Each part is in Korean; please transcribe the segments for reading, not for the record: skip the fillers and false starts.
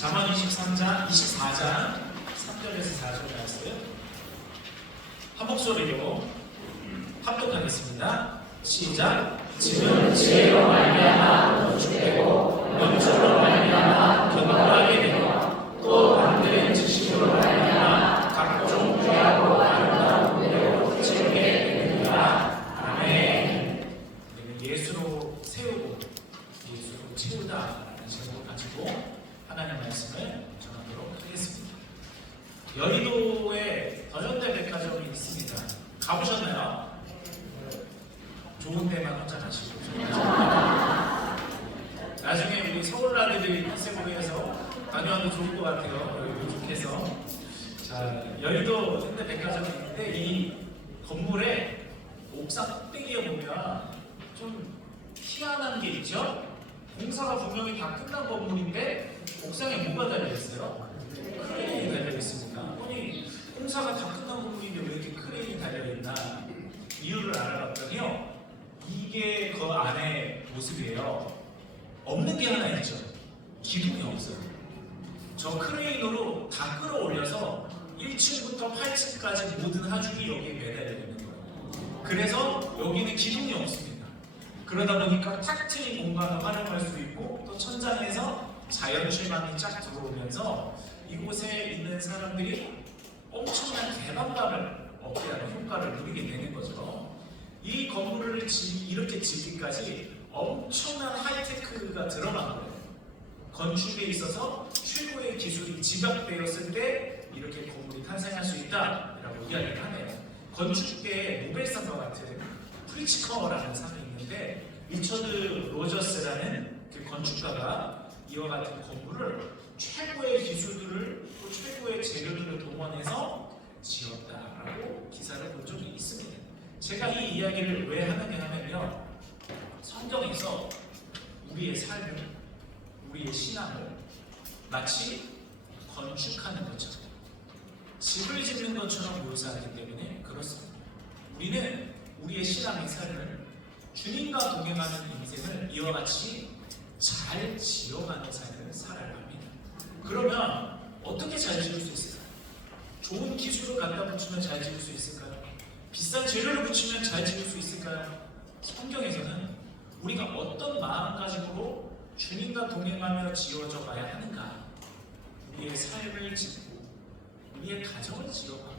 잠언 24장 3절에서 4절 나왔어요. 한 목소리로 합독하겠습니다. 시작. 집은 지혜로 말미암아 건축되고 건축으로 말미암아 견고하게 되며 또 반대는 지식으로 말미암아 각종 귀하고 아름다운 은혜로 채우게 되느니라. 아멘. 예수로 세우고 예수로 채우다라는 제목을 가지고 하나님의 말씀을 전하도록 하겠습니다. 여의도에 더전대 백화점이 있습니다. 가보셨나요? 좋은 데만 혼자 가시고 나중에 우리 서울 아들들이 컨셉으로해서 다녀와도 좋을 것 같아요. 부족해서. 자, 여의도 현대 백화점이 있는데 이 건물에 옥상 꼭대기에 보면 좀 희한한 게 있죠? 공사가 분명히 다 끝난 건물인데 옥상에 뭐가 달려있어요? 크레인이 달려있습니다. 아니, 공사가 다 끝난 건물인데 왜 이렇게 크레인이 달려있나? 이유를 알아봤더니요, 이게 그 안에 모습이에요. 없는 게 하나 있죠. 기둥이 없어요. 저 크레인으로 다 끌어올려서 1층부터 8층까지 모든 하중이 여기에 매달려 있는 거예요. 그래서 여기는 기둥이 없습니다. 그러다 보니까 탁 트인 공간을 활용할 수 있고 또 천장에서 자연 출망이 쫙 들어오면서 이곳에 있는 사람들이 엄청난 개방감을 얻게 하는 효과를 누리게 되는 거죠. 이 건물을 이렇게 짓기까지 엄청난 하이테크가 들어간 거예요. 건축에 있어서 최고의 기술이 집약되었을 때 이렇게 건물이 탄생할 수 있다라고 이야기를 하네요. 건축계의 노벨상과 같은 프리츠커라는 상이 있는데 리처드 로저스라는 그 건축가가 이와 같은 건물을 최고의 기술들을 또 최고의 재료들을 동원해서 지었다라고 기사를 본 적이 있습니다. 제가 이 이야기를 왜 하느냐 하면요, 성경에서 우리의 삶을, 우리의 신앙을 마치 건축하는 것처럼, 집을 짓는 것처럼 묘사하기 때문에 그렇습니다. 우리는 우리의 신앙의 삶을, 주님과 동행하는 인생을 이와 같이 잘 지어가는 삶을 살아야 합니다. 그러면 어떻게 잘 지을 수 있을까요? 좋은 기술을 갖다 붙이면 잘 지을 수 있을까요? 비싼 재료를 붙이면 잘 지을 수 있을까요? 성경에서는 우리가 어떤 마음가짐으로 주님과 동행하며 지어져 가야 하는가, 우리의 삶을 짓고 우리의 가정을 지어가고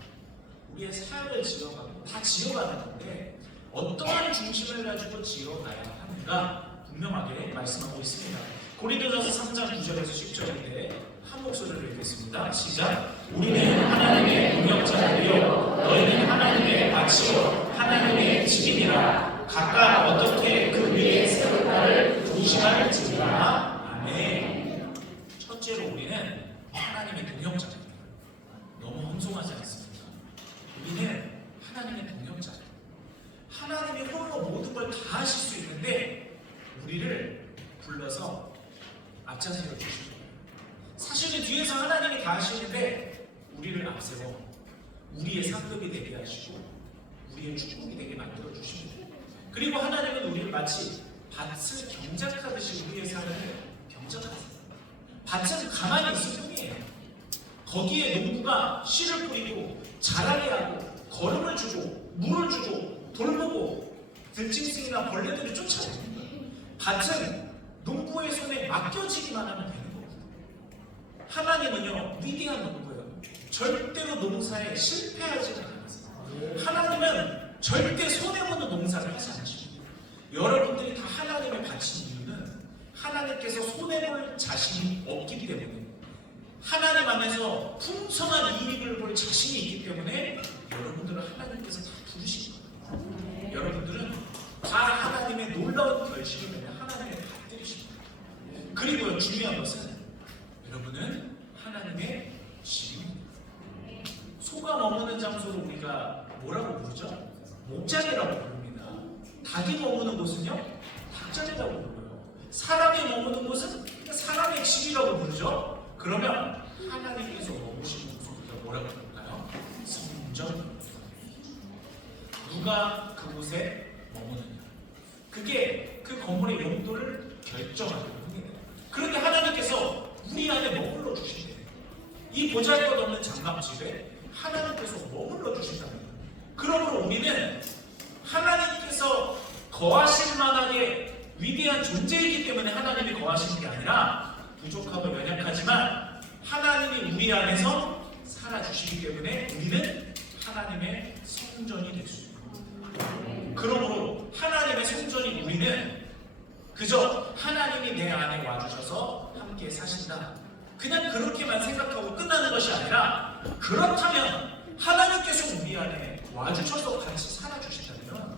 우리의 삶을 지어가고 다 지어가는 건데 어떠한 중심을 가지고 지어가야 하는가 분명하게 말씀하고 있습니다. 고린도전서 3장 9절에서 10절인데 한 목소리로 읽겠습니다. 시작. 우리는 하나님의 동역자들이요 너희는 하나님의 밭이요 하나님의 집이니라. 각각 어떻게 그 위에 세울까를 조심할지니라. 아멘. 첫째로 우리는 하나님의 동역자입니다. 너무 험송하지 않습니까? 우리는 하나님의 동역자입니다. 하나님이 홀로 모든 걸 다 하실 수 있는데 우리를 불러서 앞장세워 주시고, 사실은 뒤에서 하나님이 다 하시는데 우리를 앞세워 우리의 상급이 되게 하시고 우리의 축복이 되게 만들어 주십니다. 그리고 하나님은 우리를 마치 밭을 경작하듯이 우리의 삶을 경작하세요. 밭은 가만히 있을 뿐이에요. 거기에 농부가 씨를 뿌리고 자라게 하고 거름을 주고 물을 주고 돌보고 들짐승이나 벌레들을 쫓아냅니다. 밭은 농부의 손에 맡겨지기만 하면 되는 겁니다. 하나님은요, 위대한 농부예요. 절대로 농사에 실패하지 않으세요. 하나님은 절대 손해보는 농사를 하지 않으십니다. 여러분들이 다 하나님의 밭인 이유는 하나님께서 손해볼 자신이 없기 때문에, 하나님 안에서 풍성한 이익을 볼 자신이 있기 때문에 여러분들은 하나님께서 다 부르신 거예요. 여러분들은 다 하나님의 놀라운 결실을 내는 하나님의 밭들이십니다. 그리고 중요한 것은 여러분은 하나님의 집입니다. 소가 머무는 장소를 우리가 뭐라고 부르죠? 목자리라고 부릅니다. 닭이 머무는 곳은요, 닭자리라고 불러요. 사람이 머무는 곳은 사람의 집이라고 부르죠. 그러면 하나님께서 머무시는 곳을 우리가 뭐라고 부를까요? 성전. 누가 그곳에 머무느냐, 그게 그 건물의 용도를 결정하는 겁니다. 그런데 하나님께서 우리 안에 머물러 이 보잘것없는 장막집에 하나님께서 머물러 주신답니다. 그러므로 우리는 하나님께서 거하실 만하게 위대한 존재이기 때문에 하나님이 거하시는 게 아니라 부족하고 연약하지만 하나님이 우리 안에서 살아주시기 때문에 우리는 하나님의 성전이 될 수 있습니다. 그러므로 하나님의 성전인 우리는 그저 하나님이 내 안에 와주셔서 함께 사신다, 그냥 그렇게만 생각하고 끝나는 것이 아니라, 그렇다면 하나님께서 우리 안에 와주셔서 같이 살아주신다면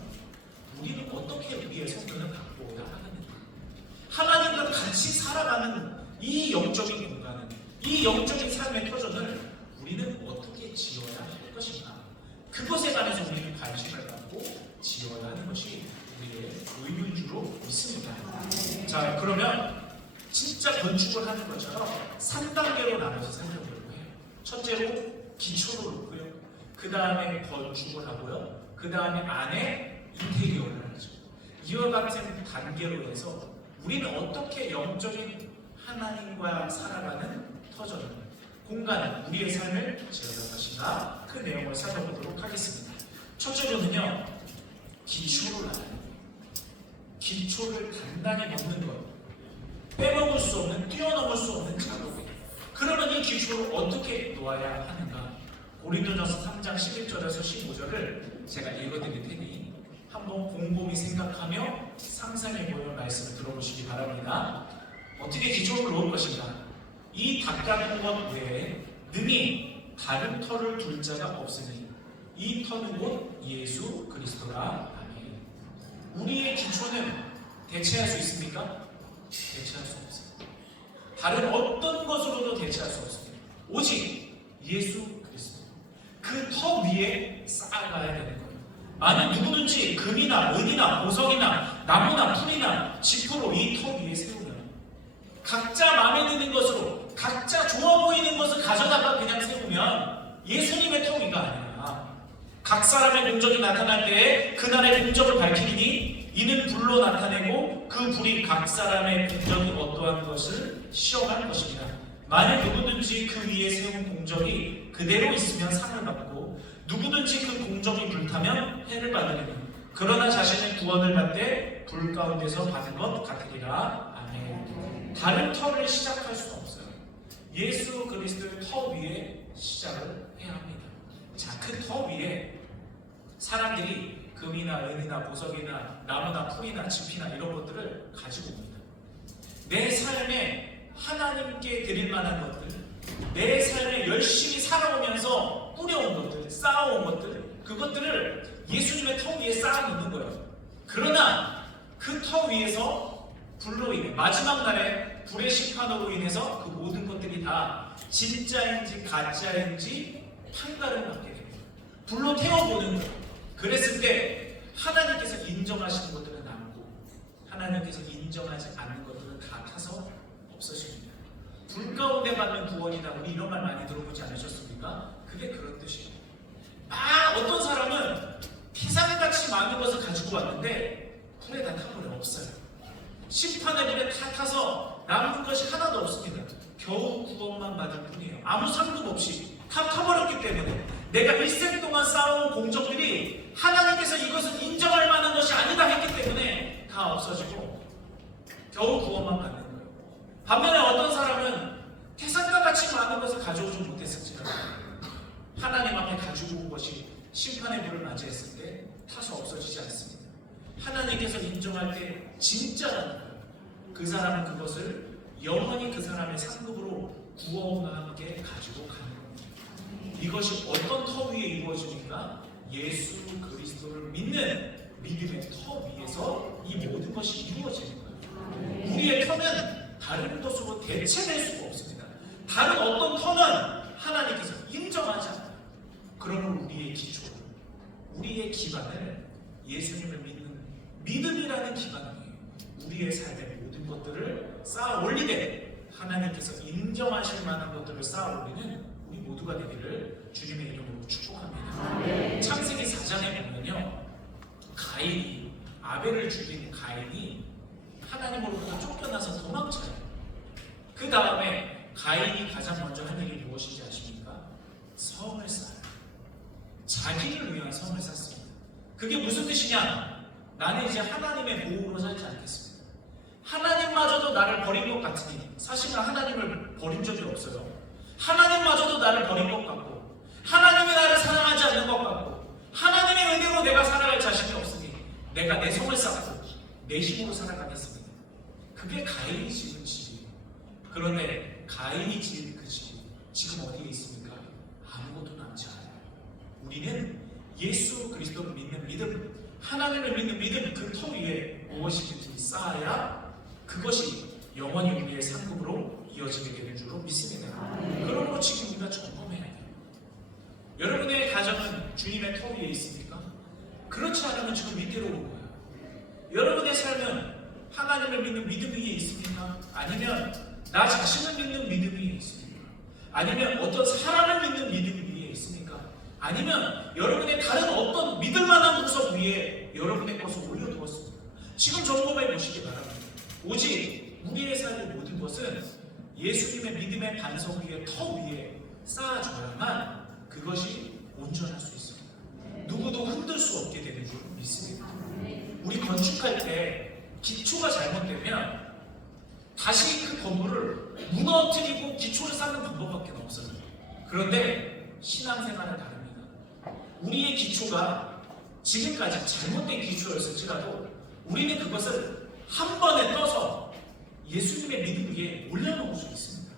우리는 어떻게 우리의 성전을 갖고 나가느냐, 하나님과 같이 살아가는 이 영적인 공간은, 이 영적인 삶의 터전을 우리는 어떻게 지어야 할 것인가, 그것에 관해서 우리는 관심을 갖고 지어야 하는 것이 우리의 의무인 줄로 믿습니다. 자, 그러면 진짜 건축을 하는 것처럼 3단계로 나눠서 살펴보려고 해요. 첫째로 기초를 놓고요, 그 다음에 건축을 하고요, 그 다음에 안에 인테리어를 하죠. 이와 같은 단계로 해서 우리는 어떻게 영적인 하나님과 살아가는 터전을, 공간을, 우리의 삶을 지어갈 것인가, 그 내용을 살펴보도록 하겠습니다. 첫째로는요, 기초를 알아야 돼요. 기초를 단단히 놓는 것, 빼먹을 수 없는, 뛰어넘을 수 없는 작업이에요. 그러면 이 기초를 어떻게 놓아야 하는가? 고린도전서 3장 11절에서 15절을 제가 읽어드릴 테니 한번 곰곰이 생각하며 상상해보는 말씀을 들어보시기 바랍니다. 어떻게 기초를 놓을 것인가? 이 닦아놓은 것 외에 능히 다른 터를 둘 자가 없으니 이 터는 곧 예수 그리스도라. 아멘. 우리의 기초는 대체할 수 있습니까? 대체할 수 없습니다. 다른 어떤 것으로도 대체할 수 없습니다. 오직 예수 그리스도, 그 터 위에 쌓아가야 되는 거예요. 만약 누구든지 금이나 은이나 보석이나 나무나 풀이나 지프로 이 터 위에 세우면, 각자 마음에 드는 것으로 각자 좋아 보이는 것을 가져다가 그냥 세우면 예수님의 터 위가 아니라, 각 사람의 공적이 나타날 때에 그날의 공적을 밝히니 이는 불로 나타내고 그 불이 각 사람의 공적이 어떠한 것을 시험할 것입니다. 만약 누구든지 그 위에 세운 공적이 그대로 있으면 상을 받고 누구든지 그 공적이 불타면 해를 받으리니 그러나 자신의 구원을 받되 불 가운데서 받은 것 같으리라. 아멘. 다른 터를 시작할 수는 없어요. 예수 그리스도의 터 위에 시작을 해야 합니다. 자, 그 터 위에 사람들이 금이나 은이나 보석이나 나무나 풀이나 짚이나 이런 것들을 가지고 옵니다. 내 삶에 하나님께 드릴 만한 것들, 내 삶에 열심히 살아오면서 뿌려온 것들, 쌓아온 것들, 그것들을 예수님의 터 위에 쌓아놓는 거예요. 그러나 그 터 위에서 불로 인해, 마지막 날에 불의 심판으로 인해서 그 모든 것들이 다 진짜인지 가짜인지 판가름을 받게 됩니다. 불로 태워보는 거예요. 그랬을 때 하나님께서 인정하시는 것들은 남고 하나님께서 인정하지 않는 것들은 다 타서 없어집니다. 불 가운데 받는 구원이다, 우리 이런 말 많이 들어보지 않으셨습니까? 그게 그런 뜻이에요. 어떤 사람은 태산같이 많은 것을 가지고 왔는데 불에 다 타버려 없어요. 심판의 불에 다 타서 남은 것이 하나도 없습니다. 겨우 구원만 받을 뿐이에요. 아무 상급 없이 다 타버렸기 때문에 내가 일생 동안 쌓아온 공적들이 하나님께서 이것은 인정할 만한 것이 아니다 했기 때문에 다 없어지고 겨우 구원만 받는 거예요. 반면에 어떤 사람은 태산과 같이 많은 것을 가져오지 못했을지라도 하나님 앞에 가지고 온 것이 심판의 불을 맞이했을 때 타서 없어지지 않습니다. 하나님께서 인정할 때 진짜라는 거예요. 그 사람은 그것을 영원히 그 사람의 상급으로 구원과 함께 가지고 가는 겁니다. 이것이 어떤 터 위에 이루어지니까 예수 그리스도를 믿는 믿음의 터 위에서 이 모든 것이 이루어지는 거예요. 우리의 터는 다른 것으로 대체될 수가 없습니다. 다른 어떤 터는 하나님께서 인정하지 않아요. 그러므로 우리의 기초, 우리의 기반을 예수님을 믿는 믿음이라는 기반 위에 우리의 삶의 모든 것들을 쌓아 올리되 하나님께서 인정하실 만한 것들을 쌓아 올리는 우리 모두가 되기를 주님의 이름으로 축복합니다. 창세기 4장에 보면요, 가인이, 아벨을 죽인 가인이 하나님으로부터 쫓겨나서 도망쳐요. 그 다음에 가인이 가장 먼저 한 일이 무엇인지 아십니까? 그게 무슨 뜻이냐? 나는 이제 하나님의 보호로 살지 않겠습니다. 하나님마저도 나를 버린 것 같으니, 사실은 하나님을 버린 적이 없어요. 하나님마저도 나를 버린 것 같고, 하나님이 나를 사랑하지 않는 것 같고, 하나님의 은혜로 내가 살아갈 자신이 없으니 내가 내 성을 쌓고 내 힘으로 살아가겠습니다. 그게 가인이 지은 집이에요. 그런데 가인이 지은 그 집이 지금 어디에 있습니까? 아무것도 남지 않아요. 우리는 예수 그리스도를 믿는 믿음, 하나님을 믿는 믿음, 그 터 위에 무엇이든지 쌓아야 그것이 영원히 우리의 상급으로 이어지게 되는 줄로 믿습니다. 그러므로 지금 우리가 점검해야 돼요. 여러분의 가정은 주님의 터 위에 있습니까? 그렇지 않으면 지금 밑으로 온 거예요. 여러분의 삶은 하나님을 믿는 믿음 위에 있습니까? 아니면 나 자신을 믿는 믿음 위에 있습니까? 아니면 어떤 사람을 믿는 믿음 위에 있습니까? 아니면 여러분의 다른 어떤 믿을 만한 구석 위에 여러분의 것을 올려두었습니까? 지금 점검해 보시기 바랍니다. 오직 우리의 삶의 모든 것은 예수님의 믿음의 반석 위에, 터 위에 쌓아줘야만 그것이 온전할 수 있습니다. 누구도 흔들 수 없게 되는 줄 믿습니다. 우리 건축할 때 기초가 잘못되면 다시 그 건물을 무너뜨리고 기초를 쌓는 방법밖에 없어요. 그런데 신앙생활은 다릅니다. 우리의 기초가 지금까지 잘못된 기초였을지라도 우리는 그것을 한 번에 떠서 예수님의 믿음 위에 올려놓을 수 있습니다.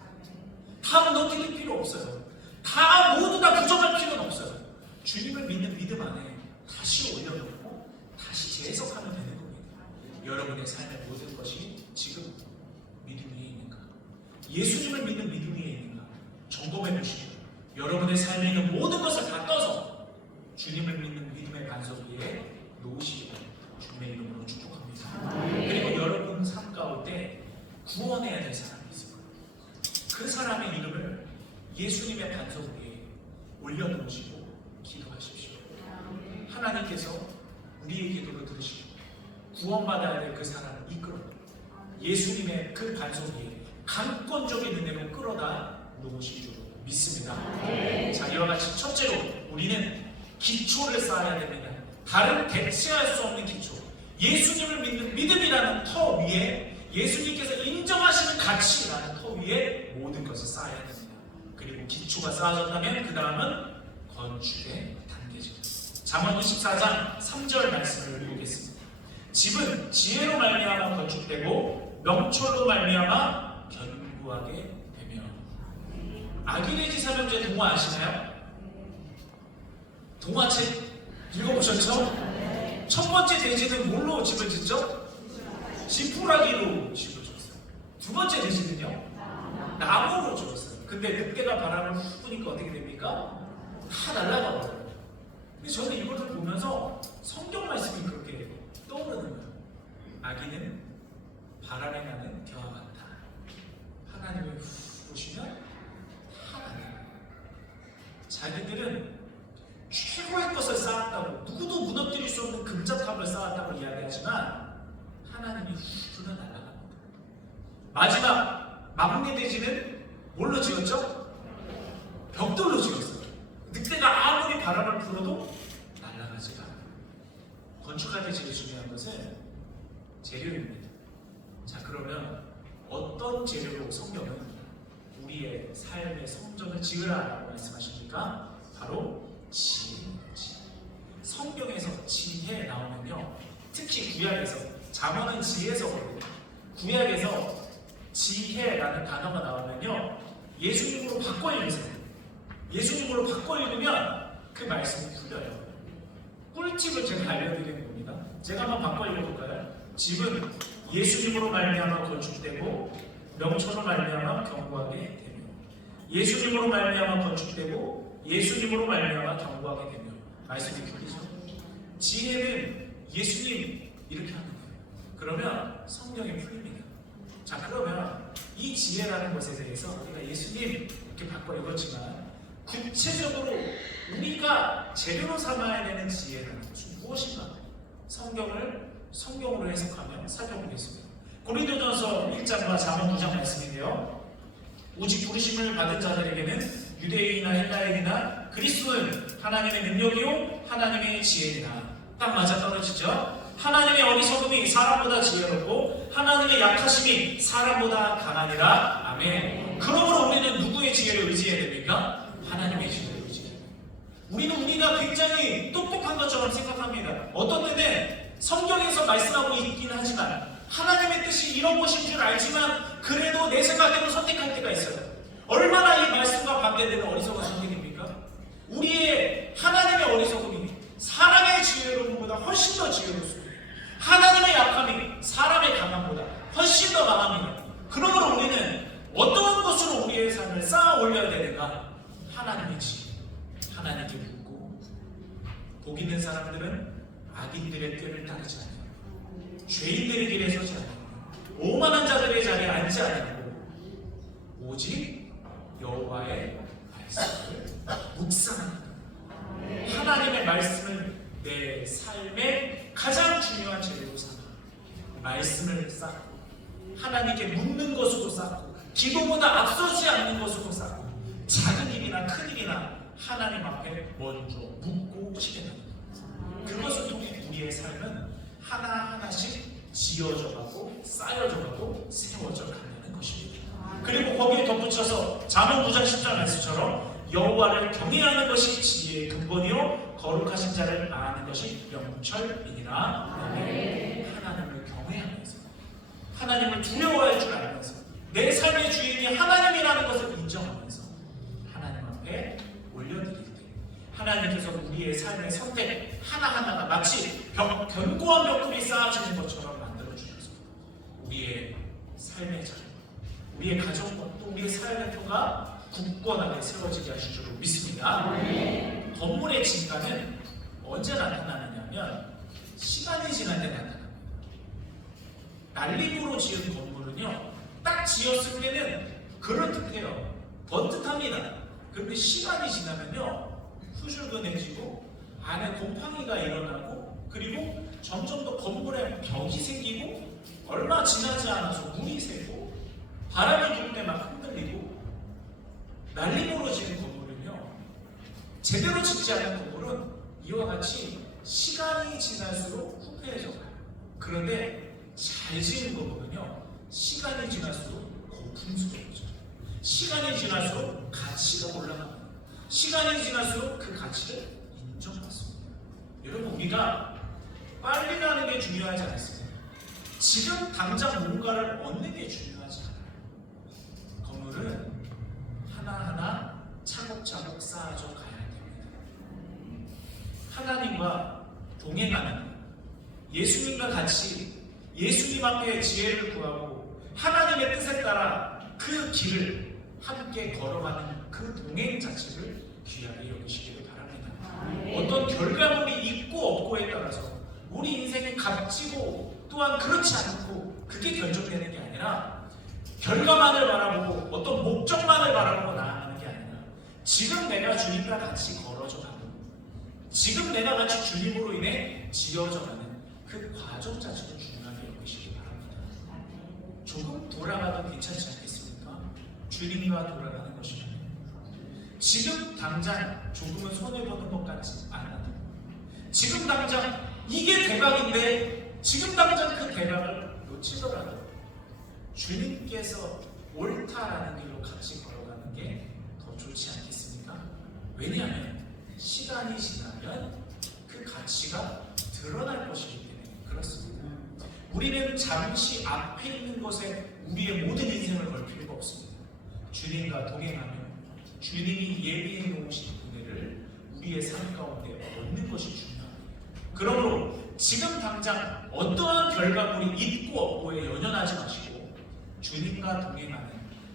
다 무너뜨릴 필요 없어요. 다 모두 다 부정할 필요는 없어요. 주님을 믿는 믿음 안에 다시 올려놓고 다시 재해석하면 되는 겁니다. 여러분의 삶의 모든 것이 지금 믿음 위에 있는가? 예수님을 믿는 믿음 위에 있는가? 점검해 보시고 여러분의 삶에 있는 모든 것을 다 떠서 주님을 믿는 믿음의 반석 위에 놓으시기 주님의 이름으로 축복합니다. 그리고 여러분 삶 가운데 구원해야 될 사람이 있을 거예요. 그 사람의 이름을 예수님의 반석 위에 올려놓으시고 기도하십시오. 하나님께서 우리의 기도를 들으시고 구원받아야 될 그 사람을 이끌어 예수님의 그 반석 위에 강권적인 은혜로 끌어다 놓으실 줄 믿습니다. 자, 이와 같이 첫째로 우리는 기초를 쌓아야 됩니다. 다른 대체할 수 없는 기초, 예수님을 믿는 믿음이라는 터 위에 예수님께서 인정하시는 가치라는 터 위에 모든 것을 쌓아야 됩니다. 그리고 기초가 쌓아졌다면 그 다음은 건축의 단계죠. 잠언 24장 3절 말씀을 보겠습니다. 집은 지혜로 말미암아 건축되고 명철로 말미암아 견고하게 되며. 아기돼지 삼형제 동화 아시나요? 동화책 읽어보셨죠? 첫 번째 돼지는 뭘로 집을 짓죠? 지푸라기로 집을 졌어요. 두 번째 돼지는요? 나무로 졌어요. 근데 늑대가 바람을 훅 부니까 어떻게 됩니까? 다 날아가 버려요. 근데 저는 이것을 보면서 성경 말씀이 그렇게 떠오르는 거예요. 아기는 바람에 나는 겨와 같다. 하나님을 훅 보시면 다 날아가요. 자기들은 최고의 것을 쌓았다고, 누구도 무너뜨릴 수 없는 금자탑을 쌓았다고 이야기하지만 하나님이 훅 불어 날아갑니다. 마지막 막내 돼지는 뭘로 지었죠? 벽돌로 지었어요. 늑대가 아무리 바람을 불어도 날아가지가 않아요. 건축할 때 제일 중요한 것은 재료입니다. 자, 그러면 어떤 재료로 성경은 우리의 삶의 성전을 지으라라고 말씀하십니까? 바로 지혜입니다. 성경에서 지혜 나오면요, 특히 구약에서, 잠언은 지혜서거든요. 구약에서 지혜라는 단어가 나오면요, 예수님으로 바꿔 읽으세요. 예수님으로 바꿔 읽으면 그 말씀이 풀려요. 꿀팁을 제가 알려드리는 겁니다. 제가 한번 바꿔 읽어볼까요? 집은 예수님으로 말미암아 건축되고 명철로 말미암아 견고하게 되며. 예수님으로 말미암아 건축되고 예수님으로 말미암아 견고하게 되며. 말씀이 풀리죠? 지혜는 예수님 이렇게 하는 거예요. 그러면 성경이 풀립니다. 자, 그러면 이 지혜라는 것에 대해서 우리가 예수님 이렇게 바꿔 읽었지만 구체적으로 우리가 재료로 삼아야 되는 지혜라는 것은 무엇인가? 성경을 성경으로 해석하며 살펴보겠습니다. 고린도전서 1장과 잠언 9장 말씀인데요, 오직 부르심을 받은 자들에게는 유대인이나 헬라인이나 그리스도는 하나님의 능력이요 하나님의 지혜이나 딱 맞아떨어지죠. 하나님의 어리석음이 사람보다 지혜롭고 하나님의 약하심이 사람보다 강하니라. 아멘. 그러므로 우리는 누구의 지혜를 의지해야 됩니까? 하나님의 지혜를 의지해야 됩니다. 우리는 우리가 굉장히 똑똑한 것처럼 생각합니다. 어떤 때는 성경에서 말씀하고 있긴 하지만 하나님의 뜻이 이런 것인 줄 알지만 그래도 내 생각대로 선택할 때가 있어요. 얼마나 이 말씀과 반대되는 어리석은 선택입니까? 우리의 하나님의 어리석음이 사람의 지혜로움보다 훨씬 더 지혜롭습니다. 하나님의 약함이 사람의 강함보다 훨씬 더 강합니다. 그러므로 우리는 어떤 것으로 우리의 삶을 쌓아 올려야 되는가? 하나님의 지혜, 하나님께 묻고, 복 있는 사람들은 악인들의 꾀를 따르지 않고 죄인들의 길에 서지 않고 오만한 자들의 자리에 앉지 않고 오직 여호와의 말씀을 묵상합니다. 하나님의 말씀을 내 삶의 가장 중요한 재료로 삼아 말씀을 쌓고 하나님께 묻는 것으로 쌓고 기도보다 앞서지 않는 것으로 쌓고 작은 일이나 큰 일이나 하나님 앞에 먼저 묻고 실행합니다. 그것을 통해 우리의 삶은 하나하나씩 지어져 가고 쌓여져 가고 세워져 간다는 것입니다. 그리고 거기에 덧붙여서 잠언 9장 10절 말씀처럼 여호와를 경외하는 것이 지혜의 근본이요 거룩하신 자를 아는 것이 명철이니라. 하나님을 경외하면서 하나님을 두려워할 줄 알면서 내 삶의 주인이 하나님이라는 것을 인정하면서 하나님 앞에 올려드릴 때 하나님께서 우리의 삶의 선택 하나하나가 마치 견고한 벽돌이 쌓아지는 것처럼 만들어주셔서 우리의 삶의 자리, 우리의 가정과 또 우리의 삶의 터가 굳건하게 세워지게 하실 줄 믿습니다. 건물의 진가는 언제 나타나느냐면 시간이 지날 때 나타납니다. 날림으로 지은 건물은요 딱 지었을 때는 그럴듯해요. 번듯합니다. 그런데 시간이 지나면요 후줄근해지고 안에 곰팡이가 일어나고 그리고 점점 더 건물에 벽이 생기고 얼마 지나지 않아서 물이 새고 바람이 불 때 막 흔들리고 날림으로 지은 건물은요 제대로 짓지 않은 건물은 이와 같이 시간이 지날수록 후패해져 가요. 그런데 잘 지은 건물은요 시간이 지날수록 고풍스러워져요. 시간이 지날수록 가치가 올라갑니다. 시간이 지날수록 그 가치를 인정받습니다. 여러분 우리가 빨리 가는 게 중요하지 않습니다. 지금 당장 뭔가를 얻는 게 중요하지 않아요. 건물은 하나하나 차곡차곡 쌓아져 가야 됩니다. 하나님과 동행하는 예수님과 같이 예수님 앞에 지혜를 구하고 하나님의 뜻에 따라 그 길을 함께 걸어가는 그 동행 자체를 귀하게 여기시기를 바랍니다. 어떤 결과물이 있고 없고에 따라서 우리 인생이 값지고 또한 그렇지 않고 그게 결정되는 게 아니라 결과만을 바라보고 어떤 목적만을 바라보고 나아가는 게 아니라 지금 내가 주님과 같이 걸어져 가고 지금 내가 같이 주님으로 인해 지어져 가는 그 과정 자체를 중요하게 여기시기 바랍니다. 조금 돌아가도 괜찮지 않겠습니까? 주님과 돌아가는 것입니다. 지금 당장 조금은 손해보는 것 같지 않아도 지금 당장 이게 대박인데 지금 당장 그 대박을 놓치더라도 주님께서 옳다라는 길로 같이 걸어가는 게 더 좋지 않겠습니까? 왜냐하면 시간이 지나면 그 가치가 드러날 것이기 때문에 그렇습니다. 우리는 잠시 앞에 있는 것에 우리의 모든 인생을 걸 필요가 없습니다. 주님과 동행하며 주님이 예비해 놓으신 은혜를 우리의 삶 가운데 얻는 것이 중요합니다. 그러므로 지금 당장 어떠한 결과물이 있고 없고에 연연하지 마시고 주님과 동행하는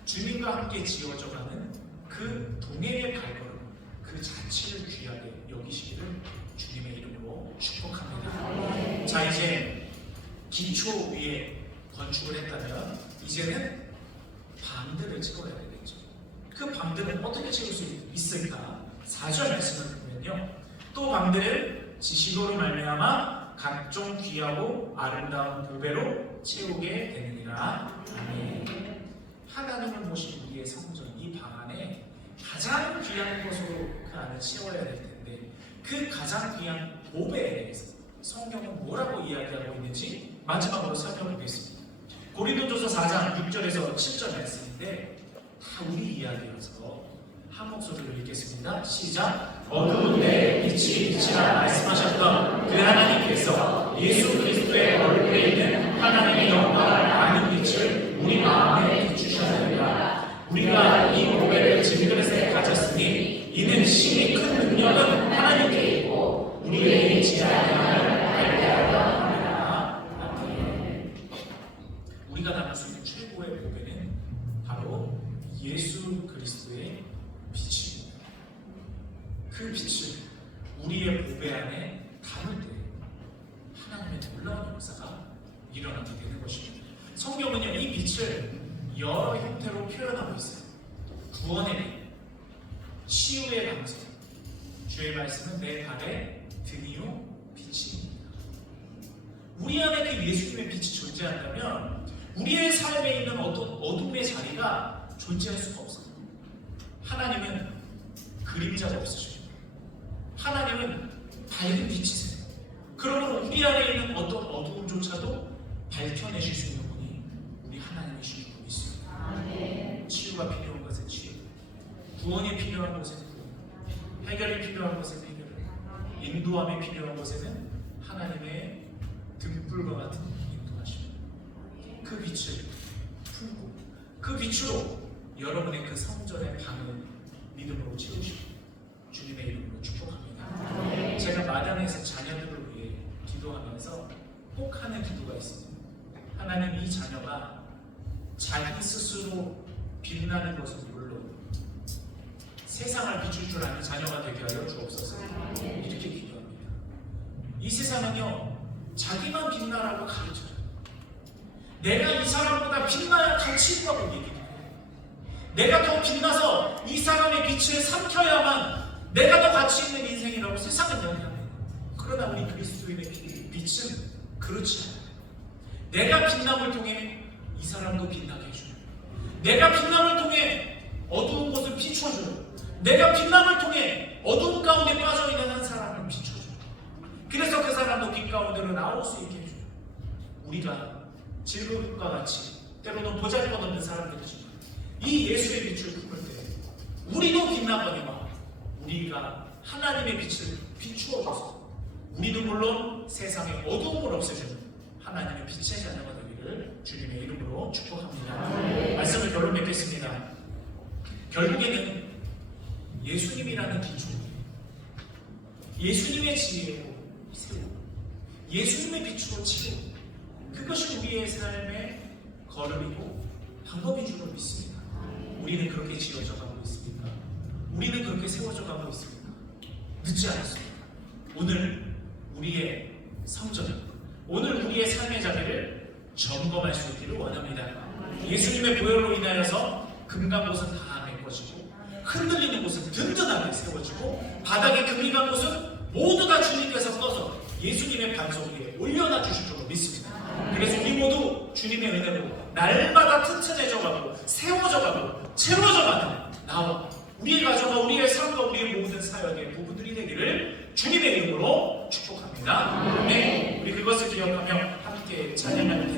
주님과 함께 지어져가는 그 동행의 발걸음 그 자체를 귀하게 여기시기를 주님의 이름으로 축복합니다. 자 이제 기초 위에 건축을 했다면 이제는 방들을 찍어야 되겠죠. 그 방들은 어떻게 찍을 수 있을까? 4절 말씀을 보면요 또 방들을 지식으로 말미암아 각종 귀하고 아름다운 보배로 채우게 되느니라. 아멘. 하나님을 모신 우리의 성전 이 방 안에 가장 귀한 것으로 그 안을 채워야 될 텐데 그 가장 귀한 보배에 대해서 성경은 뭐라고 이야기하고 있는지 마지막으로 살펴보겠습니다. 고린도전서 4장 6절에서 7절 말씀인데 다 우리 이야기라서 한 목소리로 읽겠습니다. 시작. 어두운 데 빛이 빛이라 말씀하셨던 그 하나님께서 예수 그리스도의 얼굴에 있는 하나님의 영광을 아는 빛을 우리 마음에 비추셨느니라. 우리가 이 고백을 진그릇에 가졌으니 이는 심히 큰 능력은 하나님께 있고 우리에게 있지 아니함을 알게 하려 합니다. 아멘. 우리가 나눌 수 있는 최고의 보배는 바로 예수 그리스도의 빛입니다. 그 빛을 우리의 보배 안에 담을 때 하나님의 놀라운 역사가 일어나게 되는 것입니다. 성경은요, 이 빛을 여러 형태로 표현하고 있어요. 구원의 빛, 치유의 방송, 주의 말씀은 내 발의 등이요 빛입니다. 우리 안에 그 예수님의 빛이 존재한다면 우리의 삶에 있는 어둠의 자리가 존재할 수가 없어요. 하나님은 그림자가 없으십니다. 하나님은 밝은 빛이세요. 그러므로 우리 안에 있는 어떤 어두움조차도 밝혀내실 수 있는 분이 우리 하나님이신 줄 믿습니다. 치유가 필요한 것은 치유, 구원이 필요한 것은 구원, 해결이 필요한 것은 해결, 인도함이 필요한 것에는 하나님의 등불과 같은 인도하십니다. 그 빛을 풀고 그 빛으로 여러분의 그 성전의 방을 믿음으로 채우시고 주님의 이름으로 축복합니다. 제가 마당에서 자녀들을 위해 기도하면서 꼭 하는 기도가 있습니다. 하나님, 이 자녀가 자기 스스로 빛나는 것은 물론 세상을 비출 줄 아는 자녀가 되게 하여 주옵소서. 이렇게 기도합니다. 이 세상은요, 자기만 빛나라고 가르쳐요. 내가 이 사람보다 빛나야 가치 있다고 얘기해요. 내가 더 빛나서 이 사람의 빛을 삼켜야만 내가 더 가치 있는 인생이라고 세상은 이야기합니다. 그러나 우리 그리스도인의 빛은 그렇지 않아요. 내가 빛남을 통해 이 사람도 빛나게 해줘요. 내가 빛남을 통해 어두운 곳을 비춰줘요. 내가 빛남을 통해 어두운 가운데 빠져있는 한 사람을 비춰줘요. 그래서 그 사람도 빛 가운데로 나올 수 있게 해줘요. 우리가 질그릇과 같이 때로는 보잘것없는 사람들이지만 이 예수의 빛을 품을 때 우리도 빛나거니와 우리가 하나님의 빛을 비추어줘서 우리도 물론 세상의 어두움을 없애주는 하나님의 빛의 자녀가 되기를 주님의 이름으로 축복합니다. 말씀을 결론 맺겠습니다. 결국에는 예수님이라는 기초, 예수님의 지혜로 세우고 예수님의 빛으로 치고 그것이 우리의 삶의 걸음이고 방법인 줄로 믿습니다. 우리는 그렇게 지어져 가고 있습니까? 우리는 그렇게 세워져 가고 있습니까? 늦지 않았습니다. 오늘 우리의 성전, 오늘 우리의 삶의 자리를 점검할 수 있기를 원합니다. 예수님의 보혈로 인하여서 금간 곳은 다 메꿔지고 흔들리는 곳은 든든하게 세워지고 바닥에 금이 간 곳은 모두 다 주님께서 떠서 예수님의 반석 위에 올려놔 주실 줄로 믿습니다. 그래서 우리 모두 주님의 은혜로 날마다 튼튼해져 가고 세워져 가고 채워져 가는 나와 우리의 가정과 우리의 삶과 우리의 모든 사역의 부부들이 되기를 주님의 이름으로 축복합니다. 네, 우리 그것을 기억하며 함께 찬양하는